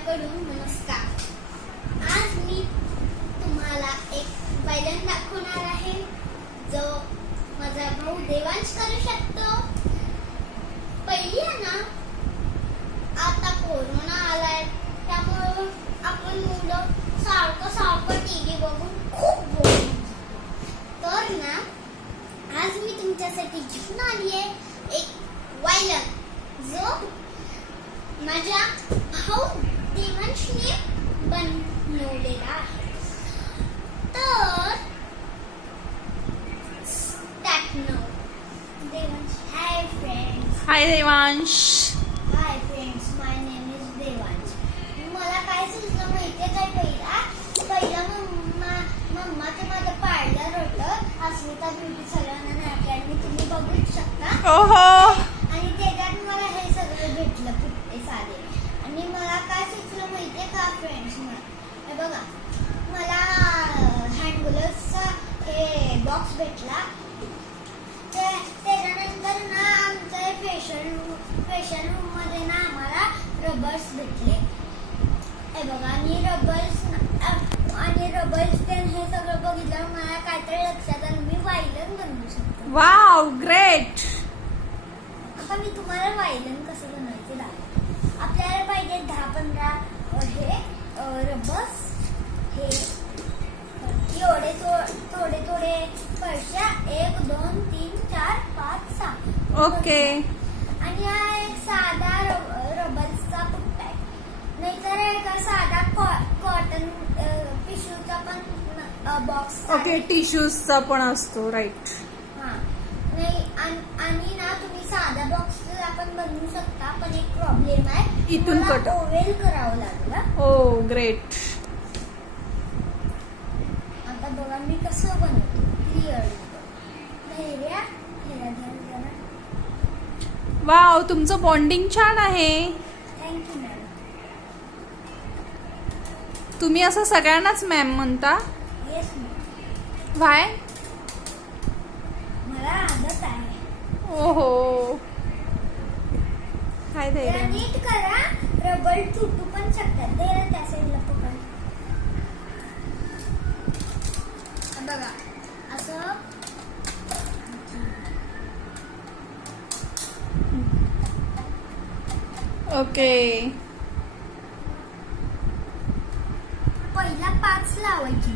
माझ्याकडून नमस्कार. आज मी तुम्हाला एक वायलन दाखवणार आहे जो माझा भाऊ देवांश करू शकतो. पहिली आहे ना, आता कोरोना आलाय त्यामुळे आपण मुलं सारखं टीव्ही बघून खूप बोर होतो. तर ना आज मी तुमच्यासाठी घेऊन आली आहे एक वायलन जो माझ्या भाऊ देवांशने बनवलेला आहे. तर Devansh, hi friends. High Devansh. Hi friends, my name is Devansh. मला काय सुचलं माहितीये काय? पहिला मम्माचं माझं पार्लर होतं, अस्मिता ब्युटी सलून आणि अकॅडमी, तुम्ही बघूच शकता. ओहो. आणि त्याच्यात मला हे सगळं भेटलं पुट्टे साधे. आणि मला काय सुचलं माहितीये का फ्रेंड्स? हे बघा, मला हँड ग्लोव्हजचा हे बॉक्स भेटला. त्याच्यानंतर ना आमच्या फेशियल रूम मध्ये ना आम्हाला रबर्स भेटले. हे बघा, आणि रबर्स हे सगळं बघितल्यावर मला काहीतरी लक्षात आलं, मी वायलन बनवू शकतो. Wow, great. आता मी तुम्हाला वायलन कसं बनवायचे दाखवते. आपल्याला पाहिजे 10-15 हे रबर्स, हे एवढे थोडे फरशा, 1 2 3 4 5 6. ओके. आणि हा एक साधा रबर्सचा पुट्टा आहे. नाहीतर एक साधा कॉटन टिश्यूचा पण बॉक्स. ओके, टिश्यूजचा पण असतो, राईट. हा, नाही आणि ना तुम्ही साधा बॉक्स आपण बनवू शकता, पण एक प्रॉब्लेम आहे, इथून कट ओवेल करावं लागलं. Oh great. आता बघा मी कसं बनवतो. क्लिअर धैर्या. वाव, तुमचं बॉन्डिंग छान आहे. Thank you ma'am. तुम्ही असं सगळ्यांनाच मॅम म्हणता? Yes ma'am. व्हाय? मला आदत आहे. ओहो. हाय जरा धैर्य. नीट करा, रबर तुटू पण शकतात. धैर्य त्या साईडला पकड. बघा असं. ओके. पहिला 5 लावायची.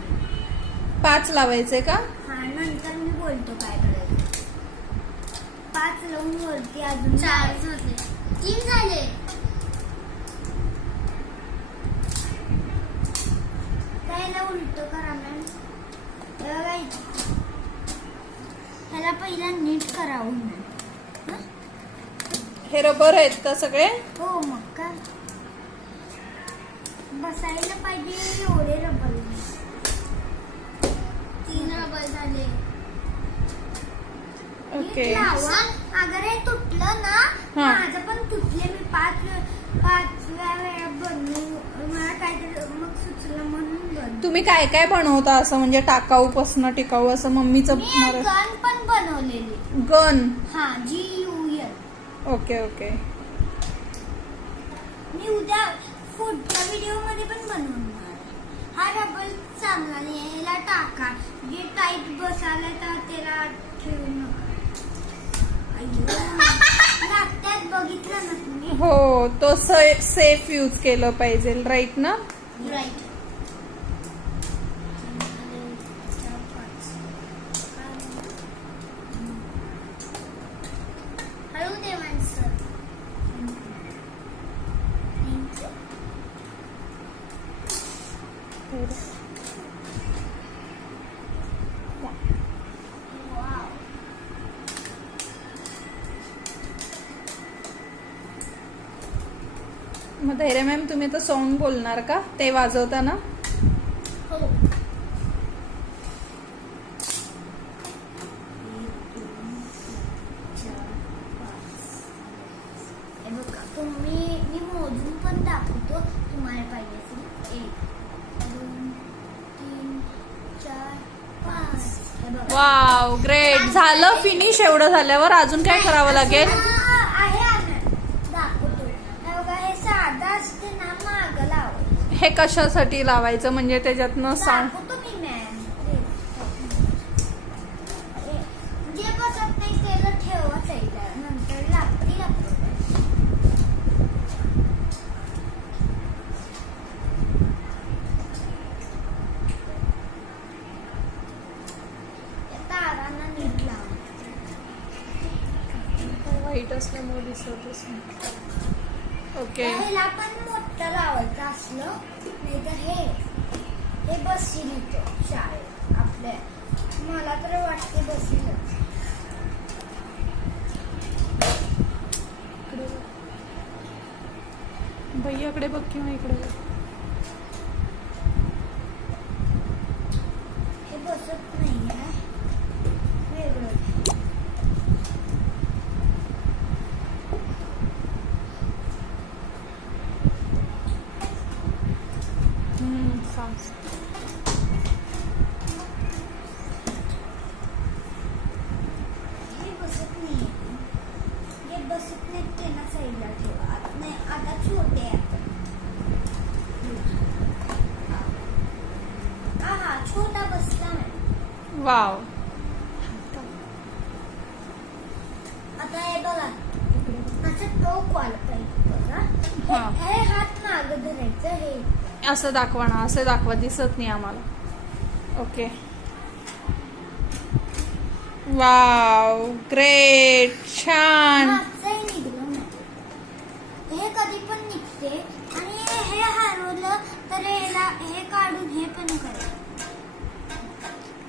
5 लावायचे का? हा, नंतर मी बोलतो काय करायचं. 5 लावून वरती अजून 4 झाले, 3 झाले. त्याला उलट करा मॅम. ह्याला पहिला नीट करावं मॅम. हे रबर आहेत का सगळे? हो, मग काय बसायला पाहिजे एवढे रबर. 3 रबर झाले. ओके. अगर हे तुटलं ना, हा. माझं पण तुटले. मी 5व्या वेळा बनवू. मला काहीतरी मग सुचलं म्हणून बनवलं. तुम्ही काय काय बनवता असं, म्हणजे टाकाऊपासून टिकाऊ असं? मम्मीचं मी एक गन पण बनवलेली. गन. हा, GUN. Okay okay. मी उद्या पुढच्या व्हिडिओ मध्ये पण बनवणार. हा रबर चांगला नाही, याला टाका. जे टाईट बसायला तर त्याला ठेवू नका. लागतात, बघितलं ना तुम्ही? हो, तो सेफ यूज केलं पाहिजे, राईट ना? राईट. हळू दे माणसं. मग धैर्य मॅम, तुम्ही तर सॉन्ग बोलणार का ते वाजवताना? हो. मी मोजून पण दाखवतो तुम्हाला पाहिजे असेल. 1 2 3 4 5. Wow, great. झालं फिनिश. एवढं झाल्यावर अजून काय करावं लागेल? आहे दाखवतो. हे बघा, हे साधा असते ना, मागं हे कशासाठी लावायचं म्हणजे त्याच्यातनं साऊंड? दाखवतो मी मॅम. जे बसत नाही त्याला ठेवा साईडला, नंतर लागतील आपल्याला. त्या तारांना नीट लाव. वाईट असल्यामुळे दिसतच नाही. ओके. ह्याला पण मोठं लावायचं असलं, नाही तर हे बसील इथं शाळेत आपल्या. मला तर वाटते बसीलच. भैयाकडे बघ किंवा इकडे बघ. हे बसत नाही आहे, वेगळं. सांग. हे बसत नाही, हे बसत नाही ते ना साईडला ठेवा. नाही आता छोटे आहे. हा छोटा बसला नाही. वाव. आता हे बघा, असं टोक आलं पाहिजे बघा. हा. हे हात मागं धरायचं. हे असं दाखवा ना, असं दाखवा, दिसत नाही आम्हाला. ओके. वाव, ग्रेट, छान. हातचंही निघलं नाही. हे कधी पण निघते आणि हे हरवलं तर याला हे काढून हे पण करायचं.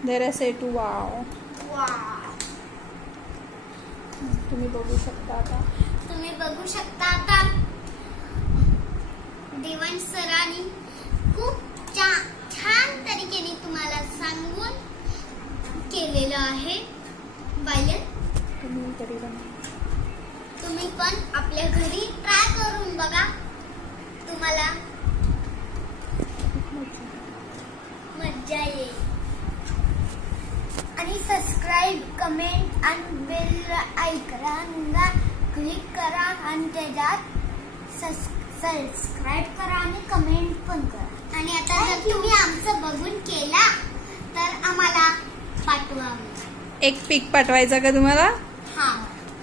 There is a two. Wow. Wow. तुम्ही बघू शकता आता. तुम्ही बघू शकता आता देवांश सरांनी खूप छान तरीकेने तुम्हाला सांगून केलेलं आहे वायलिन. तुम्ही पण आपल्या घरी ट्राय करून बघा, तुम्हाला मज्जा येईल. आणि सबस्क्राईब, कमेंट आणि बेल आयकॉनला क्लिक करा आणि त्याच्यात सबस्क्राईब करा आणि कमेंट पण करा. आणि आता जर तुम्ही आमचं बघून केला तर आम्हाला पाठवा. एक पिक पाठवायचा का तुम्हाला? हा.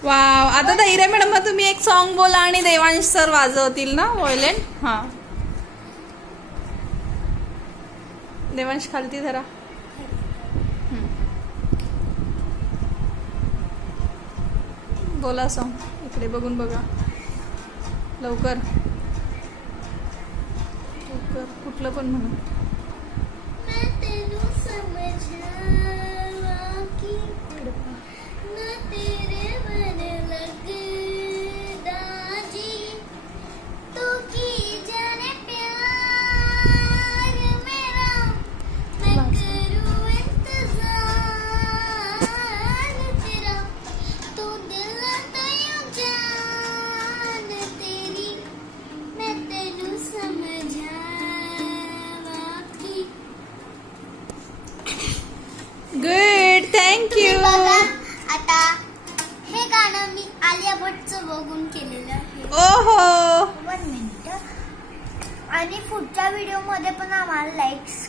वाव. आता धैर्य मॅडम, मग तुम्ही एक सॉन्ग बोला आणि देवांश सर वाजवतील ना व्हायोलिन. हा. देवांश खालती धरा. बोला सॉन्ग. इकडे बघून बघा लवकर लवकर, कुठलं पण म्हणा. Good, thank you. बघा आता हे गाणं मी आलिया भट्टचं बघून केलेलं आहे. ओहो. 1 मिनिट. आणि पुढच्या व्हिडिओ मध्ये पण आम्हाला लाईक्स